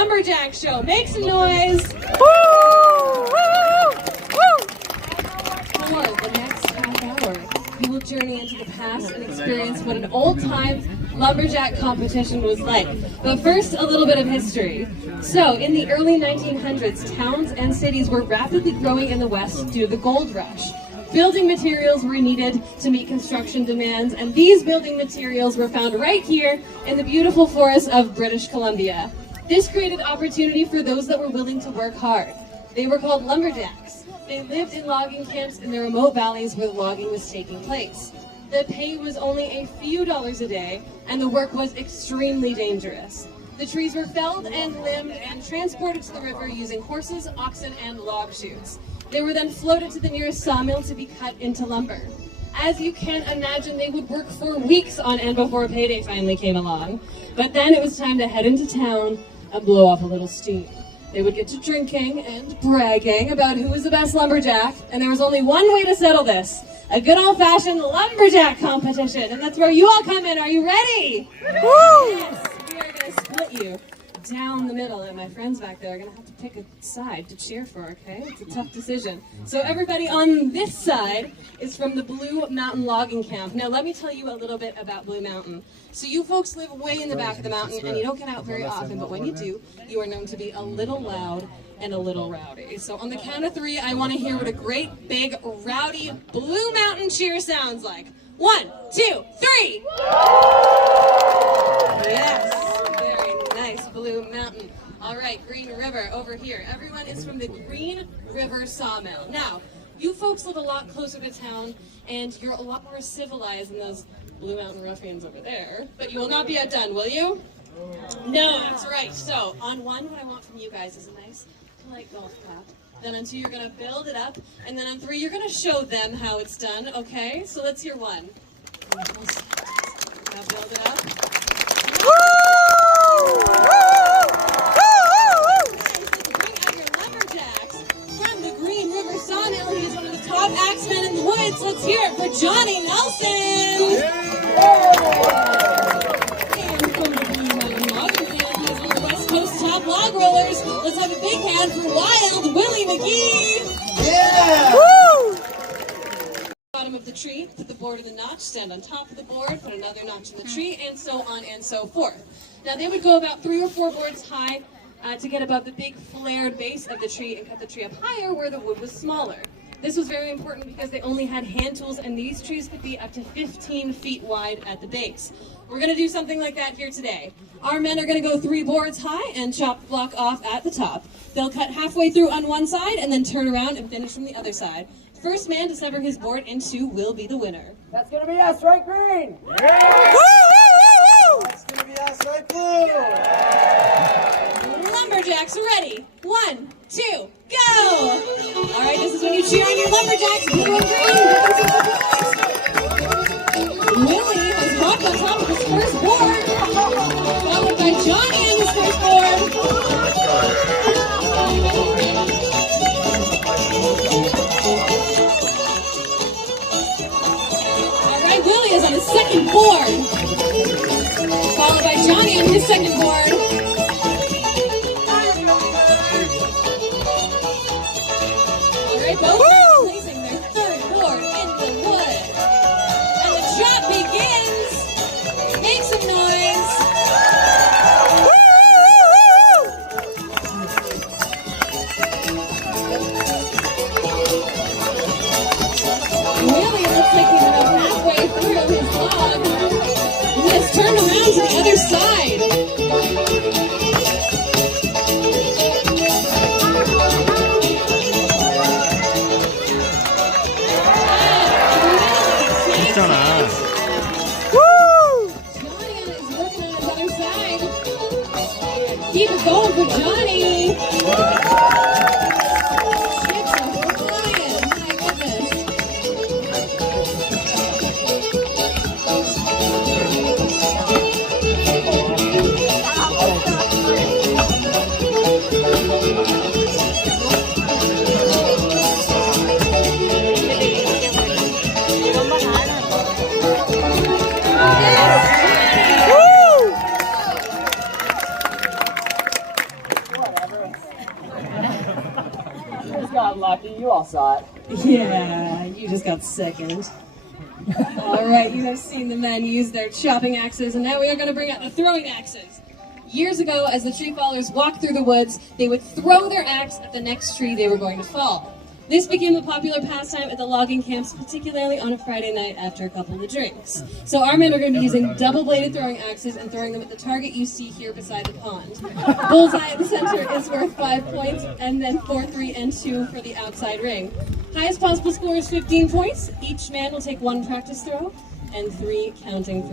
Lumberjack show. Make some noise. For the next half hour, you will journey into the past and experience what an old-time lumberjack competition was like. But first, a little bit of history. So, in the early 1900s, towns and cities were rapidly growing in the West due to the gold rush. Building materials were needed to meet construction demands, and these building materials were found right here in the beautiful forests of British Columbia. This created opportunity for those that were willing to work hard. They were called lumberjacks. They lived in logging camps in the remote valleys where logging was taking place. The pay was only a few dollars a day, and the work was extremely dangerous. The trees were felled and limbed and transported to the river using horses, oxen, and log chutes. They were then floated to the nearest sawmill to be cut into lumber. As you can imagine, they would work for weeks on end before payday finally came along. But then it was time to head into town and blow off a little steam. They would get to drinking and bragging about who was the best lumberjack, and there was only one way to settle this: a good old-fashioned lumberjack competition. And that's where you all come in. Are you ready? Woo! Yes, we are going to split you down the middle, and my friends back there are going to have to pick a side to cheer for, okay? It's a tough decision. So everybody on this side is from the Blue Mountain Logging Camp. Now let me tell you a little bit about Blue Mountain. So you folks live way in the back of the mountain, and you don't get out very often, but when you do, you are known to be a little loud and a little rowdy. So on the count of 3, I want to hear what a great, big, rowdy Blue Mountain cheer sounds like. 1, 2, 3! Yes, very nice, Blue Mountain. All right, Green River over here. Everyone is from the Green River Sawmill. Now, you folks live a lot closer to town, and you're a lot more civilized than those Blue Mountain ruffians over there. But you will not be outdone, will you? No, that's right. So, on 1, what I want from you guys is a nice, polite golf clap. Then on 2, you're going to build it up. And then on 3, you're going to show them how it's done, okay? So let's hear 1. Now build it up. He's one of the top axemen in the woods. Let's hear it for Johnny Nelson. And from the Blue Mountain Logging Camp, he's one of the West Coast top log rollers. Let's have a big hand for Wild Willie McGee. Yeah! Woo! Bottom of the tree, put the board in the notch, stand on top of the board, put another notch in the tree, and so on and so forth. Now they would go about 3 or 4 boards high to get above the big flared base of the tree and cut the tree up higher where the wood was smaller. This was very important because they only had hand tools, and these trees could be up to 15 feet wide at the base. We're going to do something like that here today. Our men are going to go 3 boards high and chop the block off at the top. They'll cut halfway through on one side and then turn around and finish from the other side. First man to sever his board in 2 will be the winner. That's going to be us, right, Green? Yeah! That's going to be us, right, Blue? Lumberjacks ready. 1, 2, go! All right, this is when you cheer on your lumberjacks. Blue and green. Willie has hopped on top of his first board, followed by Johnny on his first board. All right, Willie is on his second board, followed by Johnny on his second board. Both are placing their third board in the wood. And the chop begins. Make some noise. Willie looks like he's about halfway through his log. He has turned around to the other side. Keep it going for Johnny. Chips are flying. My goodness. just got lucky. You all saw it. Yeah, you just got second. All right, you have seen the men use their chopping axes, and now we are going to bring out the throwing axes. Years ago, as the tree fallers walked through the woods, they would throw their axe at the next tree they were going to fall. This became a popular pastime at the logging camps, particularly on a Friday night after a couple of drinks. So our men are going to be using double-bladed throwing axes and throwing them at the target you see here beside the pond. Bullseye at the center is worth 5 points, and then 4, 3, and 2 for the outside ring. Highest possible score is 15 points. Each man will take 1 practice throw and 3 counting throws.